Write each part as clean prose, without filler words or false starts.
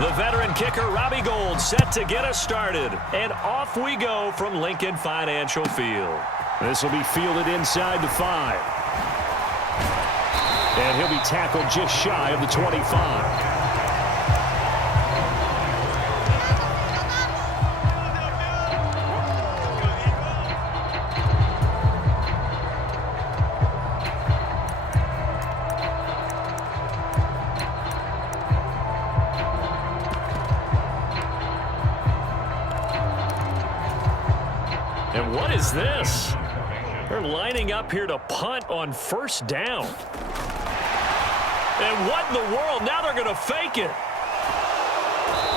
The veteran kicker, Robbie Gould, set to get us started. And off we go from Lincoln Financial Field. This will be fielded inside the 5. And he'll be tackled just shy of the 25. And what is this? They're lining up here to punt on first down. And what in the world? Now they're going to fake it.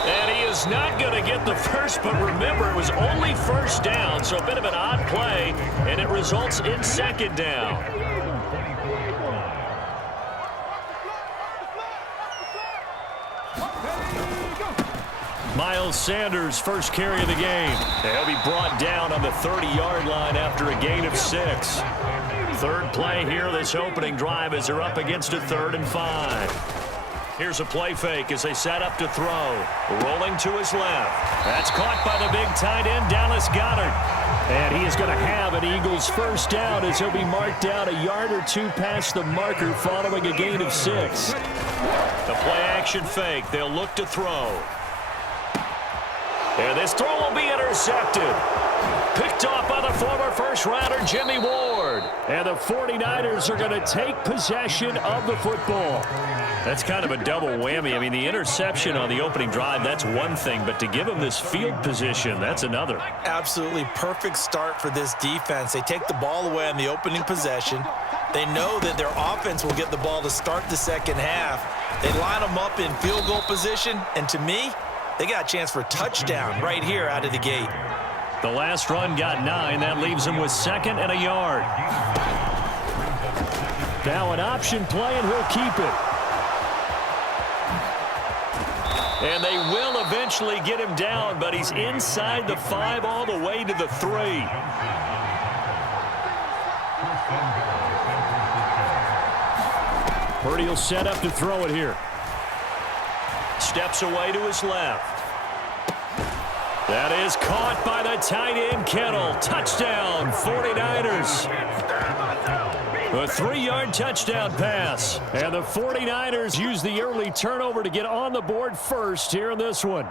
And he is not going to get the first, but remember, it was only first down, so a bit of an odd play, and it results in second down. Miles Sanders, first carry of the game. He'll be brought down on the 30-yard line after a gain of 6. Third play here this opening drive as they're up against a 3rd and 5. Here's a play fake as they set up to throw. Rolling to his left. That's caught by the big tight end, Dallas Goedert. And he is going to have an Eagles first down as he'll be marked down a yard or 2 past the marker following a gain of 6. The play action fake. They'll look to throw. And this throw will be intercepted. Picked off by the former first-rounder Jimmy Ward. And the 49ers are going to take possession of the football. That's kind of a double whammy. I mean, the interception on the opening drive, that's one thing. But to give him this field position, that's another. Absolutely perfect start for this defense. They take the ball away on the opening possession. They know that their offense will get the ball to start the second half. They line them up in field goal position. And to me, they got a chance for a touchdown right here out of the gate. The last run got 9. That leaves them with 2nd and a yard. Now an option play, and he'll keep it. And they will eventually get him down, but he's inside the 5 all the way to the 3. Purdy will set up to throw it here. Steps away to his left. That is caught by the tight end, Kittle. Touchdown, 49ers. A 3-yard touchdown pass. And the 49ers use the early turnover to get on the board first here in this one.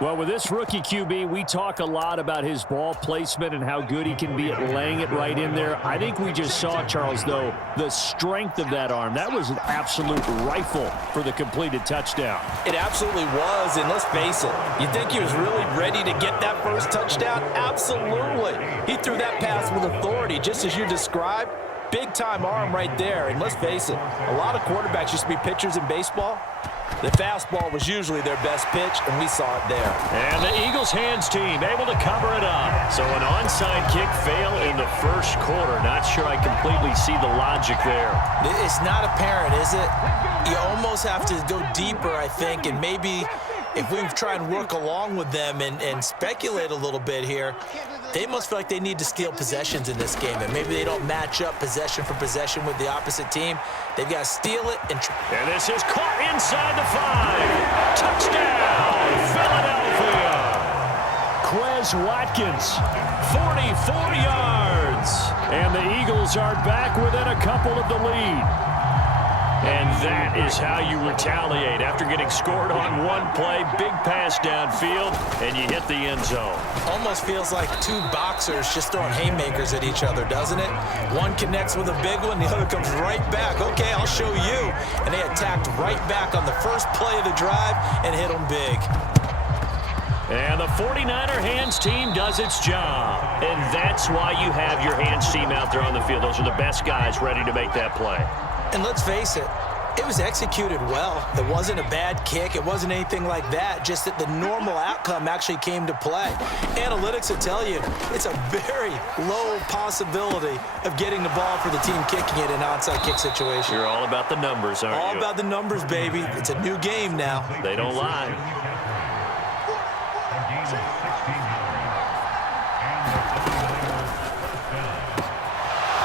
Well, with this rookie QB, we talk a lot about his ball placement and how good he can be at laying it right in there. I think we just saw, Charles, though, the strength of that arm. That was an absolute rifle for the completed touchdown. It absolutely was, and let's face it, you think he was really ready to get that first touchdown? Absolutely. He threw that pass with authority, just as you described. Big-time arm right there, and let's face it, a lot of quarterbacks used to be pitchers in baseball. The fastball was usually their best pitch, and we saw it there. And the Eagles hands team able to cover it up. So an onside kick fail in the first quarter. Not sure I completely see the logic there. It's not apparent, is it? You almost have to go deeper, I think, and maybe if we try and work along with them and speculate a little bit here, they must feel like they need to steal possessions in this game, and maybe they don't match up possession for possession with the opposite team. They've got to steal it. And this is caught inside the 5. Touchdown, Philadelphia. Quez Watkins, 44 yards. And the Eagles are back within a couple of the lead. And that is how you retaliate after getting scored on one play. Big pass downfield, and you hit the end zone. Almost feels like 2 boxers just throwing haymakers at each other, doesn't it? One connects with a big one, the other comes right back. Okay, I'll show you. And they attacked right back on the first play of the drive and hit them big. And the 49er hands team does its job. And that's why you have your hands team out there on the field. Those are the best guys ready to make that play. And let's face it, it was executed well. It wasn't a bad kick. It wasn't anything like that. Just that the normal outcome actually came to play. Analytics will tell you it's a very low possibility of getting the ball for the team kicking it in an onside kick situation. You're all about the numbers, aren't you? All about the numbers, baby. It's a new game now. They don't lie.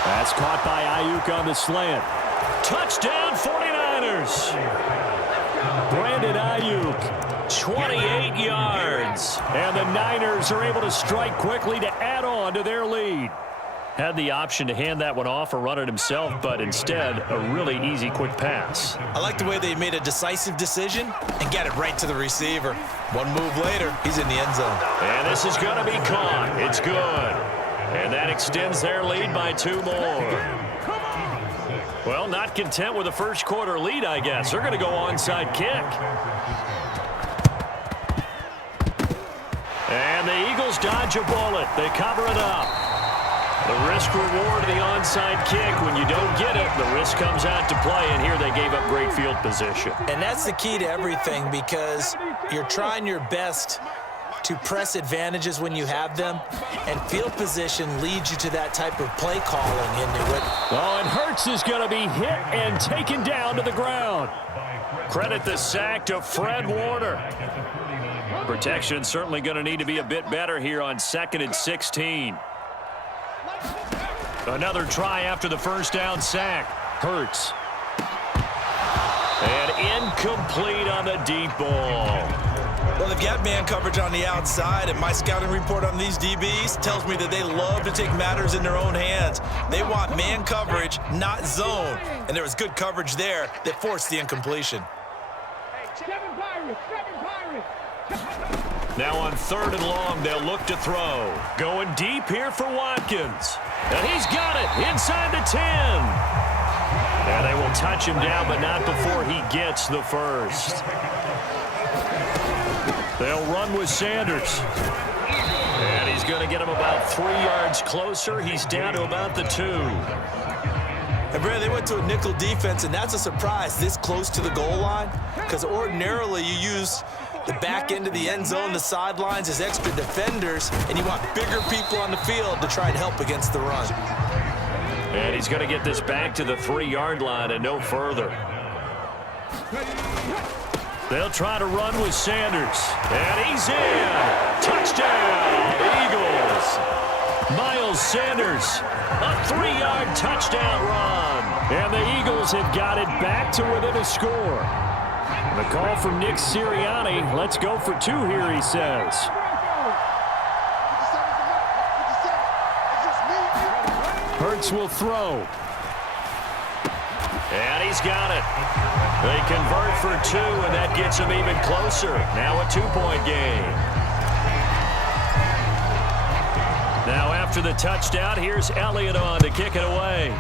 That's caught by Ayuk on the slant. Touchdown, 49ers. Brandon Ayuk. 28 yards. And the Niners are able to strike quickly to add on to their lead. Had the option to hand that one off or run it himself, but instead, a really easy, quick pass. I like the way they made a decisive decision and got it right to the receiver. One move later, he's in the end zone. And this is going to be caught. It's good. And that extends their lead by 2 more. Well, not content with a first quarter lead, I guess. They're going to go onside kick. And the Eagles dodge a bullet. They cover it up. The risk-reward of the onside kick, when you don't get it, the risk comes out to play, and here they gave up great field position. And that's the key to everything, because you're trying your best to press advantages when you have them, and field position leads you to that type of play calling into it. Oh, and Hurts is going to be hit and taken down to the ground. Credit the sack to Fred Warner. Protection certainly going to need to be a bit better here on 2nd and 16. Another try after the first down sack. Hurts. And incomplete on the deep ball. Well, they've got man coverage on the outside, and my scouting report on these DBs tells me that they love to take matters in their own hands. They want man coverage, not zone. And there was good coverage there that forced the incompletion. Now on 3rd and long, they'll look to throw. Going deep here for Watkins. And he's got it inside the 10. And they will touch him down, but not before he gets the first. They'll run with Sanders. And he's going to get him about 3 yards closer. He's down to about the 2. And Brad, they went to a nickel defense, and that's a surprise this close to the goal line, because ordinarily you use the back end of the end zone, the sidelines as extra defenders, and you want bigger people on the field to try and help against the run. And he's going to get this back to the 3-yard line and no further. They'll try to run with Sanders. And he's in. Touchdown, Eagles. Miles Sanders, a 3-yard touchdown run. And the Eagles have got it back to within a score. The call from Nick Sirianni. Let's go for 2 here, he says. Hurts will throw. And he's got it. They convert for 2, and that gets them even closer. Now a 2-point game. Now after the touchdown, here's Elliott on to kick it away.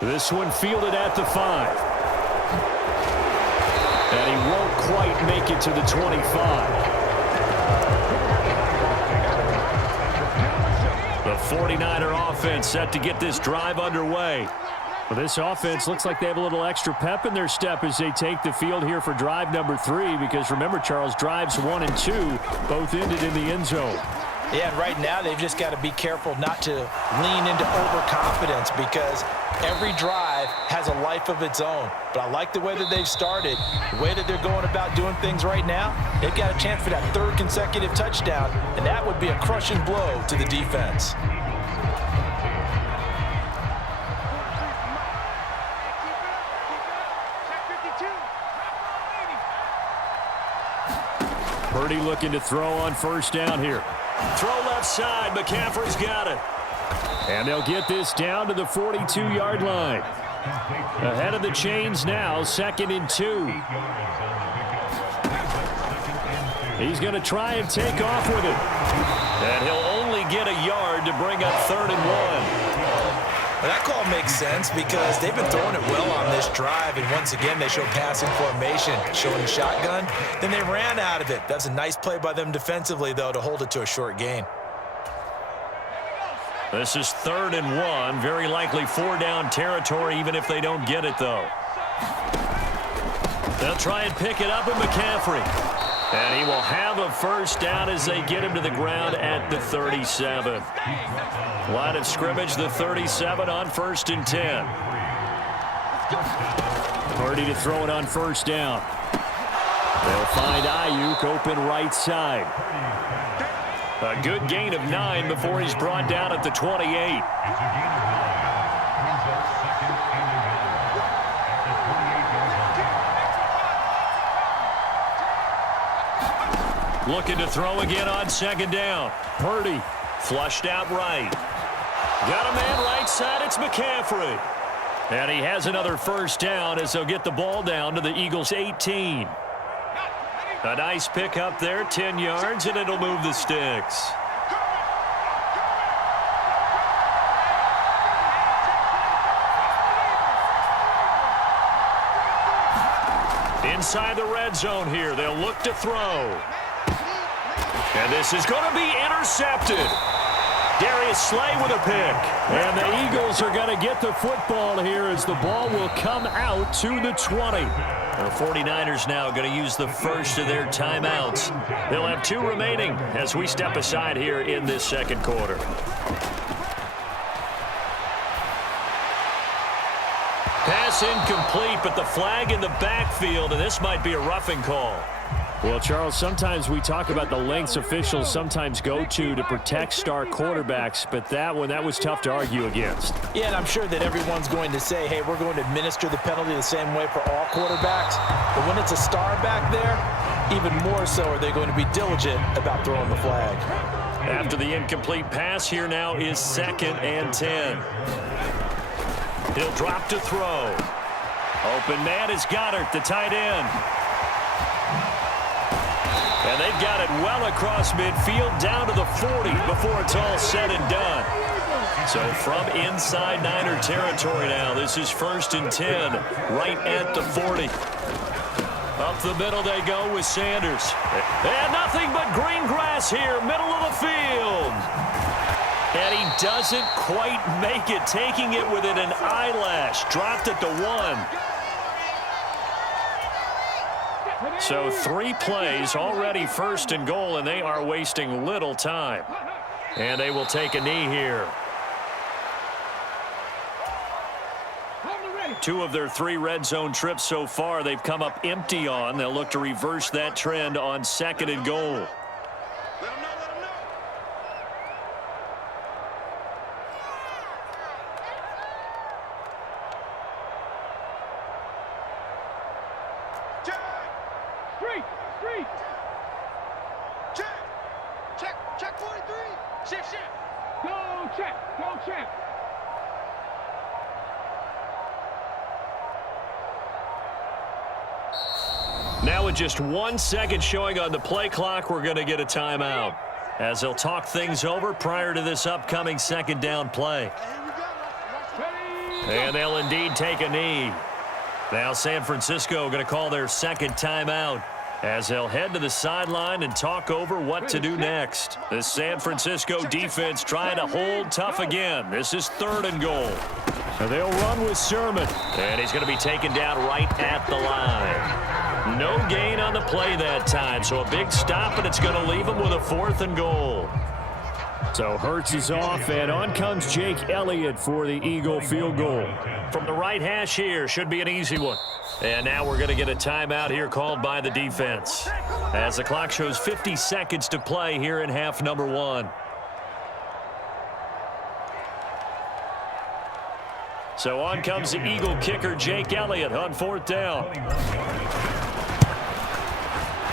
This one fielded at the 5. And he won't quite make it to the 25. The 49er offense set to get this drive underway. Well, this offense looks like they have a little extra pep in their step as they take the field here for drive number 3, because remember, Charles, drives 1 and 2 both ended in the end zone. Yeah, and right now they've just got to be careful not to lean into overconfidence, because every drive has a life of its own. But I like the way that they've started, the way that they're going about doing things right now. They've got a chance for that 3rd consecutive touchdown, and that would be a crushing blow to the defense. Purdy looking to throw on 1st down here. Throw left side. McCaffrey's got it. And they'll get this down to the 42-yard line. Ahead of the chains now, 2nd and 2. He's going to try and take off with it. And he'll only get a yard to bring up 3rd and 1. Well, that call makes sense because they've been throwing it well on this drive, and once again they show passing formation, showing the shotgun. Then they ran out of it. That's a nice play by them defensively, though, to hold it to a short gain. This is 3rd and 1, very likely 4-down territory, even if they don't get it, though. They'll try and pick it up with McCaffrey. And he will have a 1st down as they get him to the ground at the 37. Line of scrimmage, the 37 on 1st and 10. Purdy to throw it on 1st down. They'll find Ayuk open right side. A good gain of 9 before he's brought down at the 28. Looking to throw again on second down. Purdy flushed out right. Got a man right side. It's McCaffrey. And he has another first down as they'll get the ball down to the Eagles' 18. A nice pick up there, 10 yards, and it'll move the sticks. Inside the red zone here, they'll look to throw. And this is going to be intercepted. Darius Slay with a pick. And the Eagles are going to get the football here as the ball will come out to the 20. The 49ers now going to use the first of their timeouts. They'll have 2 remaining as we step aside here in this second quarter. Pass incomplete, but the flag in the backfield, and this might be a roughing call. Well, Charles, sometimes we talk about the lengths officials sometimes go to protect star quarterbacks, but that was tough to argue against. Yeah, and I'm sure that everyone's going to say, hey, we're going to administer the penalty the same way for all quarterbacks. But when it's a star back there, even more so are they going to be diligent about throwing the flag. After the incomplete pass, here now is 2nd and 10. He'll drop to throw. Open man is Goddard, the tight end. And they've got it well across midfield down to the 40 before it's all said and done. So from inside Niner territory now, this is 1st and 10 right at the 40. Up the middle they go with Sanders. And nothing but green grass here, middle of the field. And he doesn't quite make it, taking it within an eyelash. Dropped it to 1. So 3 plays, already 1st and goal, and they are wasting little time. And they will take a knee here. 2 of their 3 red zone trips so far, they've come up empty on. They'll look to reverse that trend on 2nd and goal. Check 43. Shift. Go check. Now with just 1 second showing on the play clock, we're going to get a timeout as they'll talk things over prior to this upcoming 2nd down play. And they'll indeed take a knee. Now San Francisco going to call their 2nd timeout as they'll head to the sideline and talk over what to do next. The San Francisco defense trying to hold tough again. This is 3rd and goal. So they'll run with Sherman. And he's going to be taken down right at the line. No gain on the play that time, so a big stop, and it's going to leave him with a 4th and goal. So Hurts is off, and on comes Jake Elliott for the Eagle field goal. From the right hash here, should be an easy one. And now we're going to get a timeout here called by the defense as the clock shows 50 seconds to play here in half number 1. So on comes the Eagle kicker, Jake Elliott, on 4th down.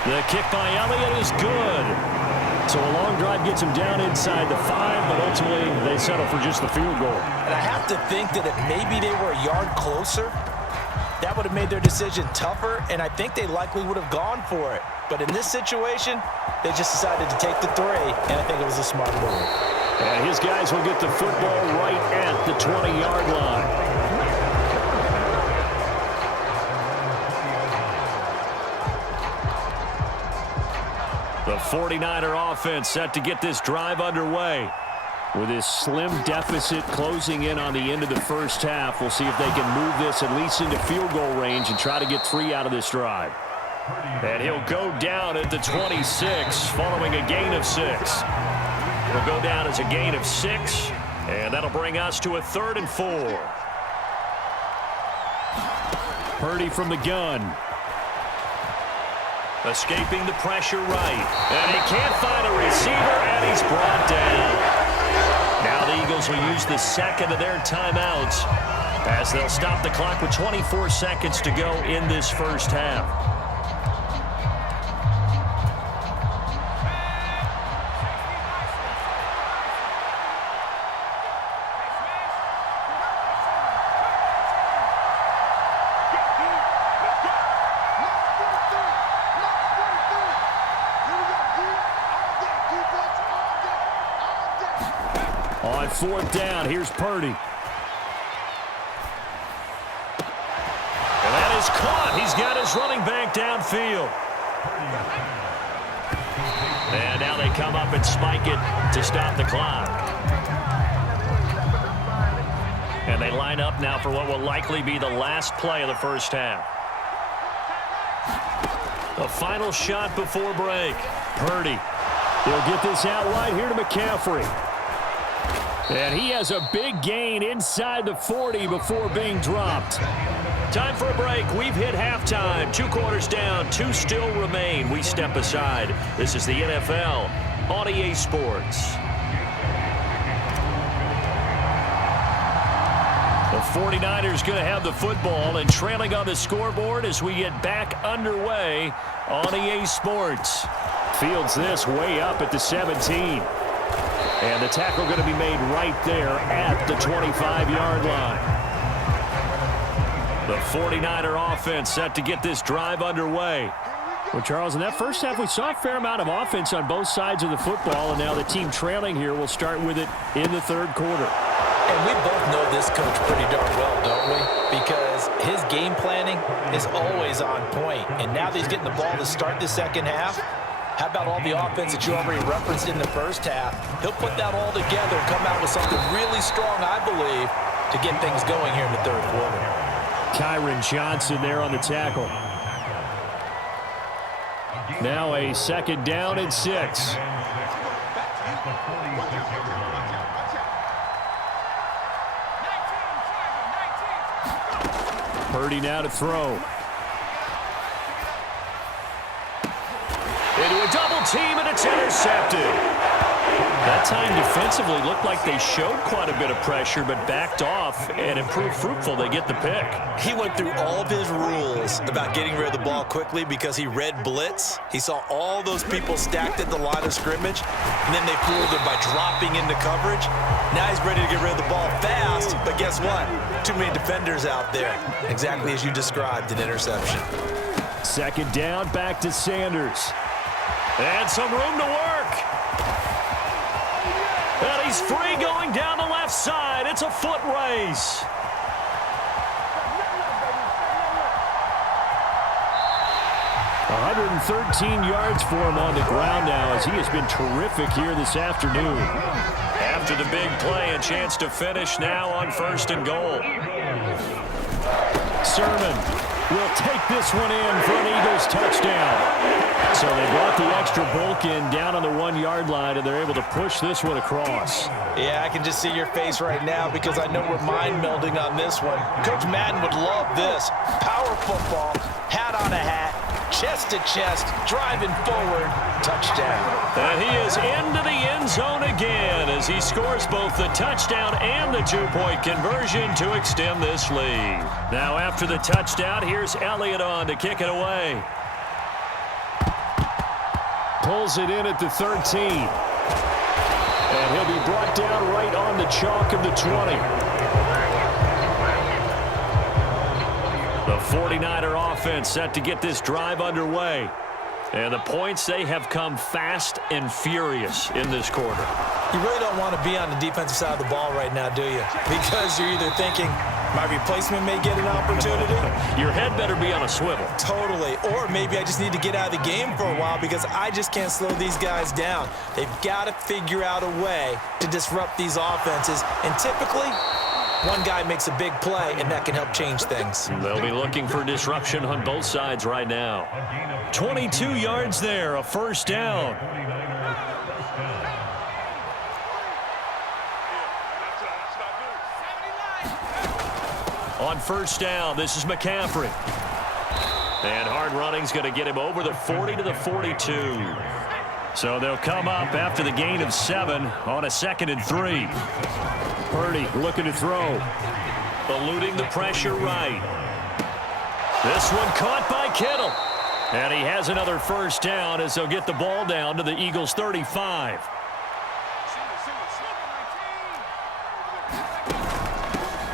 The kick by Elliott is good. So a long drive gets him down inside the 5, but ultimately they settle for just the field goal. And I have to think that if maybe they were a yard closer, that would have made their decision tougher, and I think they likely would have gone for it. But in this situation, they just decided to take the 3, and I think it was a smart move. And his guys will get the football right at the 20-yard line. The 49er offense set to get this drive underway. With this slim deficit closing in on the end of the first half, we'll see if they can move this at least into field goal range and try to get 3 out of this drive. And he'll go down at the 26 following a gain of 6. It'll go down as a gain of 6, and that'll bring us to a 3rd and 4. Purdy from the gun. Escaping the pressure right. And he can't find a receiver, and he's brought down. Now the Eagles will use the 2nd of their timeouts as they'll stop the clock with 24 seconds to go in this first half. on fourth down. Here's Purdy. And that is caught. He's got his running back downfield. And now they come up and spike it to stop the clock. And they line up now for what will likely be the last play of the first half. The final shot before break. Purdy. He'll get this out wide here to McCaffrey. And he has a big gain inside the 40 before being dropped. Time for a break. We've hit halftime. 2 quarters down. 2 still remain. We step aside. This is the NFL on EA Sports. The 49ers going to have the football and trailing on the scoreboard as we get back underway on EA Sports. Fields this way up at the 17. And the tackle going to be made right there at the 25-yard line. The 49er offense set to get this drive underway. Well, Charles, in that first half, we saw a fair amount of offense on both sides of the football, and now the team trailing here will start with it in the third quarter. And we both know this coach pretty darn well, don't we? Because his game planning is always on point. And now that he's getting the ball to start the second half, how about all the offense that you already referenced in the first half? He'll put that all together and come out with something really strong, I believe, to get things going here in the third quarter. Kyron Johnson there on the tackle. Now a second down and 6. Purdy now to throw. Into a double team, and it's intercepted. That time defensively looked like they showed quite a bit of pressure, but backed off and improved fruitful. They get the pick. He went through all of his rules about getting rid of the ball quickly because he read blitz. He saw all those people stacked at the line of scrimmage, and then they fooled him by dropping into coverage. Now he's ready to get rid of the ball fast, but guess what? Too many defenders out there. Exactly as you described, an interception. Second down, back to Sanders. And some room to work. And he's free going down the left side. It's a foot race. $113 yards for him on the ground now as he has been terrific here this afternoon. After the big play, a chance to finish now on 1st and goal. Sermon will take this one in for an Eagles touchdown. So they brought the extra bulk in down on the 1-yard line, and they're able to push this one across. Yeah, I can just see your face right now because I know we're mind melding on this one. Coach Madden would love this. Power football, hat on a hat, chest to chest, driving forward, touchdown. And he is into the end zone again as he scores both the touchdown and the 2-point conversion to extend this lead. Now after the touchdown, here's Elliott on to kick it away. Pulls it in at the 13. And he'll be brought down right on the chalk of the 20. The 49er offense set to get this drive underway. And the points, they have come fast and furious in this quarter. You really don't want to be on the defensive side of the ball right now, do you? Because you're either thinking, my replacement may get an opportunity. Your head better be on a swivel. Totally. Or maybe I just need to get out of the game for a while because I just can't slow these guys down. They've got to figure out a way to disrupt these offenses. And typically, one guy makes a big play, and that can help change things. They'll be looking for disruption on both sides right now. 22 yards there, a first down. On first down, this is McCaffrey. And hard running's going to get him over the 40 to the 42. So they'll come up after the gain of 7 on a 2nd and 3. Purdy looking to throw. Eluding the pressure right. This one caught by Kittle. And he has another first down as they'll get the ball down to the Eagles' 35.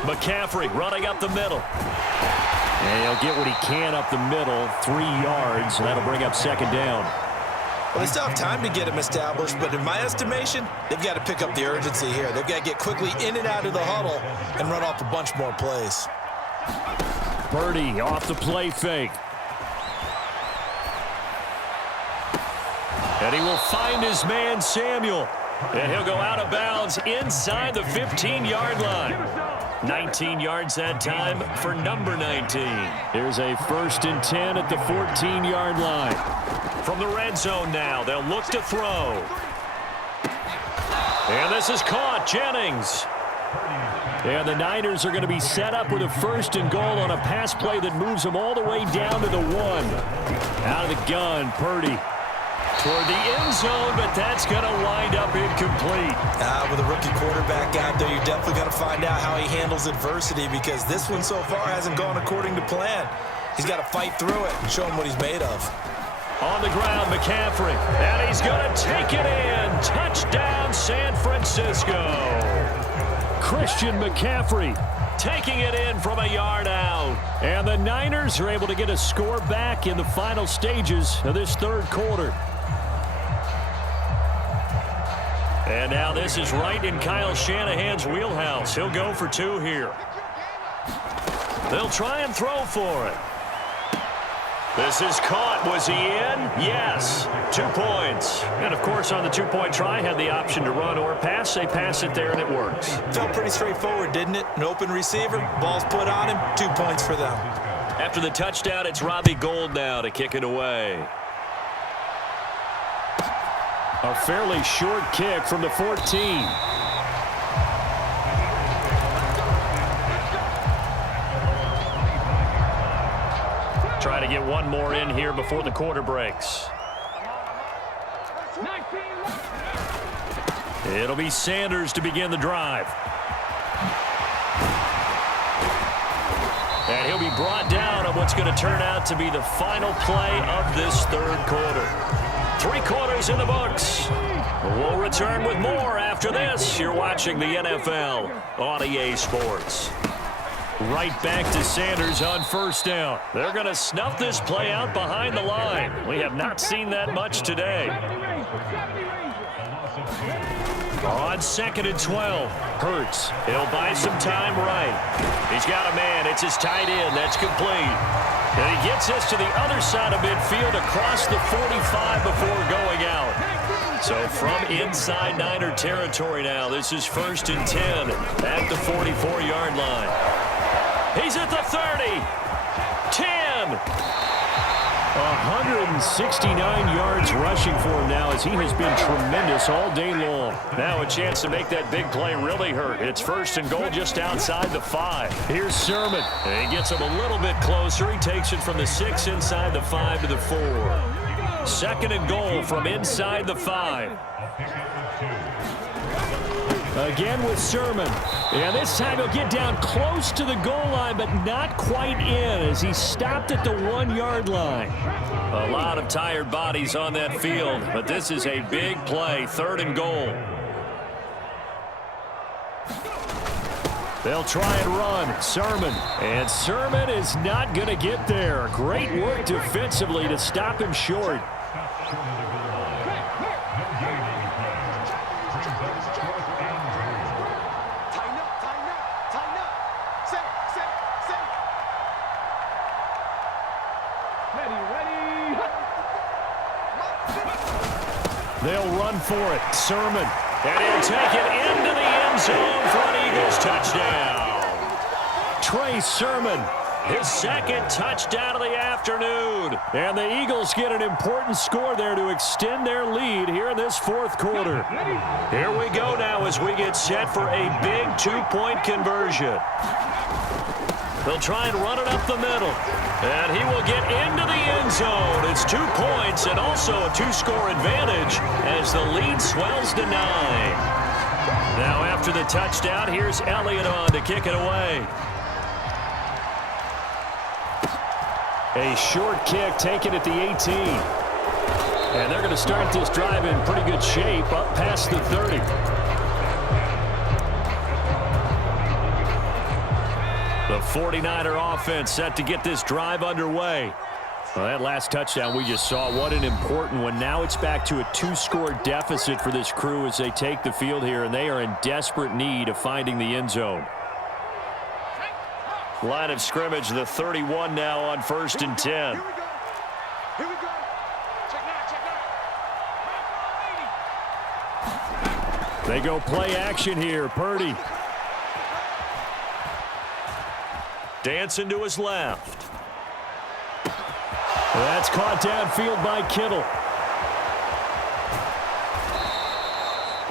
McCaffrey running up the middle. And he'll get what he can up the middle, 3 yards, and that'll bring up second down. Well, they still have time to get him established, but in my estimation, they've got to pick up the urgency here. They've got to get quickly in and out of the huddle and run off a bunch more plays. Purdy off the play fake. And he will find his man, Samuel. And he'll go out of bounds inside the 15-yard line. 19 yards that time for number 19. Here's a 1st and 10 at the 14-yard line. From the red zone now, they'll look to throw. And this is caught, Jennings. And the Niners are going to be set up with a 1st and goal on a pass play that moves them all the way down to the 1. Out of the gun, Purdy. Toward the end zone, but that's going to wind up incomplete. With a rookie quarterback out there, you definitely got to find out how he handles adversity, because this one so far hasn't gone according to plan. He's got to fight through it and show him what he's made of. On the ground, McCaffrey, and he's going to take it in. Touchdown, San Francisco. Christian McCaffrey taking it in from a yard out. And the Niners are able to get a score back in the final stages of this 3rd quarter. And now this is right in Kyle Shanahan's wheelhouse. He'll go for 2 here. They'll try and throw for it. This is caught. Was he in? Yes. 2 points. And, of course, on the 2-point try, had the option to run or pass. They pass it there, and it works. Felt pretty straightforward, didn't it? An open receiver, ball's put on him, 2 points for them. After the touchdown, it's Robbie Gould now to kick it away. A fairly short kick from the 14. Try to get one more in here before the quarter breaks. It'll be Sanders to begin the drive. And he'll be brought down on what's going to turn out to be the final play of this 3rd quarter. 3 quarters in the books. We'll return with more after this. You're watching the NFL on EA Sports. Right back to Sanders on 1st down. They're going to snuff this play out behind the line. We have not seen that much today. On 2nd and 12, Hurts. He'll buy some time right. He's got a man. It's his tight end. That's complete. And he gets us to the other side of midfield across the 45 before going out. So from inside Niner territory now, this is 1st and 10 at the 44-yard line. He's at the 30. 10. 169 yards rushing for him now, as he has been tremendous all day long. Now a chance to make that big play really hurt. It's 1st and goal just outside the 5. Here's Sermon. And he gets him a little bit closer. He takes it from the 6 inside the 5 to the 4. 2nd and goal from inside the 5. Again with Sermon. And this time he'll get down close to the goal line, but not quite in, as he stopped at the 1-yard line. A lot of tired bodies on that field, but this is a big play. 3rd and goal. They'll try and run. Sermon. And Sermon is not going to get there. Great work defensively to stop him short. They'll run for it. Sermon. And he'll take it into the end zone for an Eagles touchdown. Trey Sermon, his 2nd touchdown of the afternoon. And the Eagles get an important score there to extend their lead here in this 4th quarter. Here we go now as we get set for a big 2-point conversion. They'll try and run it up the middle. And he will get into the end zone. It's 2 points and also a 2-score advantage as the lead swells to 9. Now after the touchdown, here's Elliott on to kick it away. A short kick taken at the 18. And they're going to start this drive in pretty good shape up past the 30. The 49er offense set to get this drive underway. Well, that last touchdown we just saw, what an important one. Now it's back to a 2-score deficit for this crew as they take the field here, and they are in desperate need of finding the end zone. Line of scrimmage, the 31 now on 1st and 10. Here we go. Check now. They go play action here. Purdy. Dancing to his left. That's caught downfield by Kittle.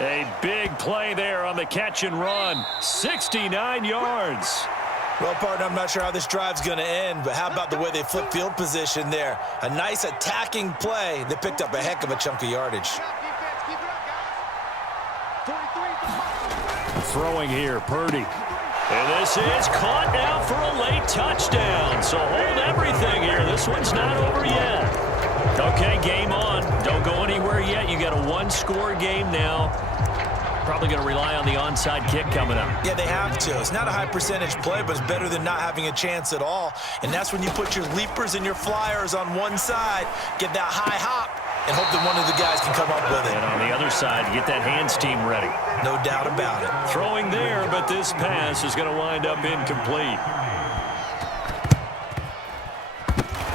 A big play there on the catch and run. 69 yards. Well, partner, I'm not sure how this drive's going to end, but how about the way they flip field position there? A nice attacking play. They picked up a heck of a chunk of yardage. Keep it up, guys. 43. Throwing here, Purdy. And this is caught now for a late touchdown. So hold everything here. This one's not over yet. Okay, game on. Don't go anywhere yet. You got a 1-score game now. Probably going to rely on the onside kick coming up. Yeah, they have to. It's not a high percentage play, but it's better than not having a chance at all. And that's when you put your leapers and your flyers on one side, get that high hop, and hope that one of the guys can come up with it. And on the other side, get that hands team ready. No doubt about it. Throwing there, but this pass is going to wind up incomplete.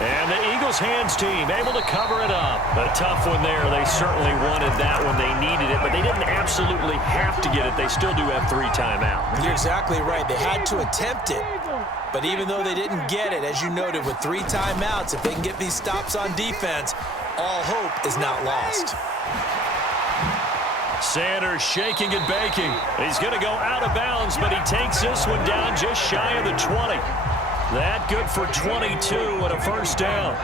And the Eagles hands team able to cover it up. A tough one there. They certainly wanted that one. They needed it, but they didn't absolutely have to get it. They still do have 3 timeouts. You're exactly right. They had to attempt it. But even though they didn't get it, as you noted, with 3 timeouts, if they can get these stops on defense, all hope is not lost. Sanders shaking and baking. He's going to go out of bounds, but he takes this one down just shy of the 20. That good for 22 and a first down.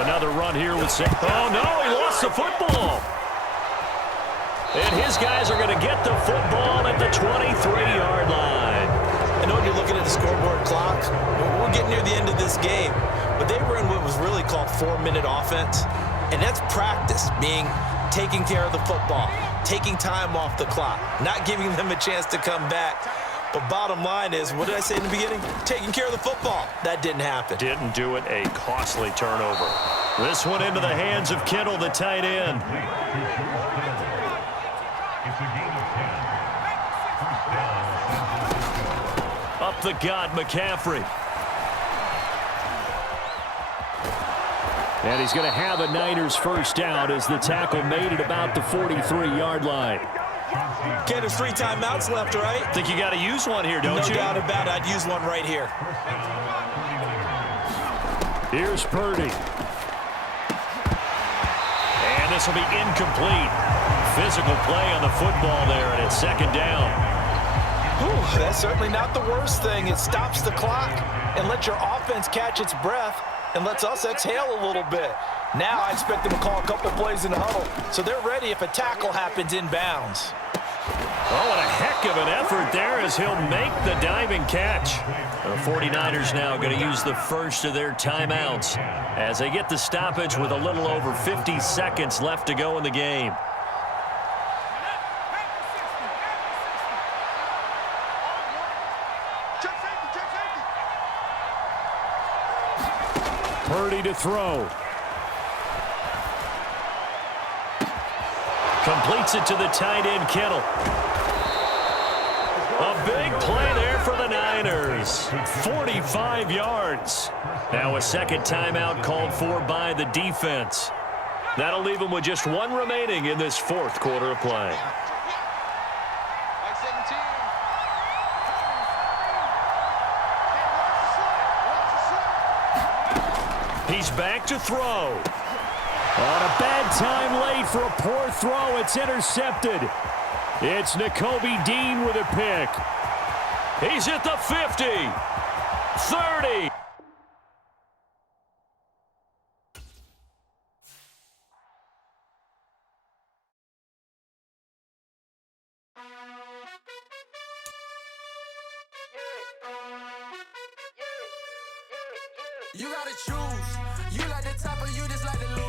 Another run here with Sanders. Oh, no, he lost the football. And his guys are going to get the football at the 23-yard line. I know when you're looking at the scoreboard clock, we're getting near the end of this game, but they were in what was really called 4-minute offense, and that's practice, meaning taking care of the football, taking time off the clock, not giving them a chance to come back. But bottom line is, what did I say in the beginning? Taking care of the football. That didn't happen. Didn't do it. A costly turnover. This one into the hands of Kittle, the tight end. Up the gut, McCaffrey. And he's going to have a Niners first down as the tackle made it about the 43-yard line. Okay, there's 3 timeouts left, right? Think you got to use one here, don't you? No doubt about it. I'd use one right here. Here's Purdy. And this will be incomplete. Physical play on the football there, and it's 2nd down. Whew, that's certainly not the worst thing. It stops the clock and lets your offense catch its breath and lets us exhale a little bit. Now I expect them to call a couple plays in the huddle, so they're ready if a tackle happens inbounds. Oh, what a heck of an effort there as he'll make the diving catch. The 49ers now going to use the first of their timeouts as they get the stoppage with a little over 50 seconds left to go in the game. Purdy to throw. Completes it to the tight end, Kittle. A big play there for the Niners. 45 yards. Now a second timeout called for by the defense. That'll leave them with just 1 remaining in this 4th quarter of play. He's back to throw. On a bad time late for a poor throw. It's intercepted. It's Nakobe Dean with a pick. He's at the 50. 30. You gotta choose. You like the top or you just like the loose.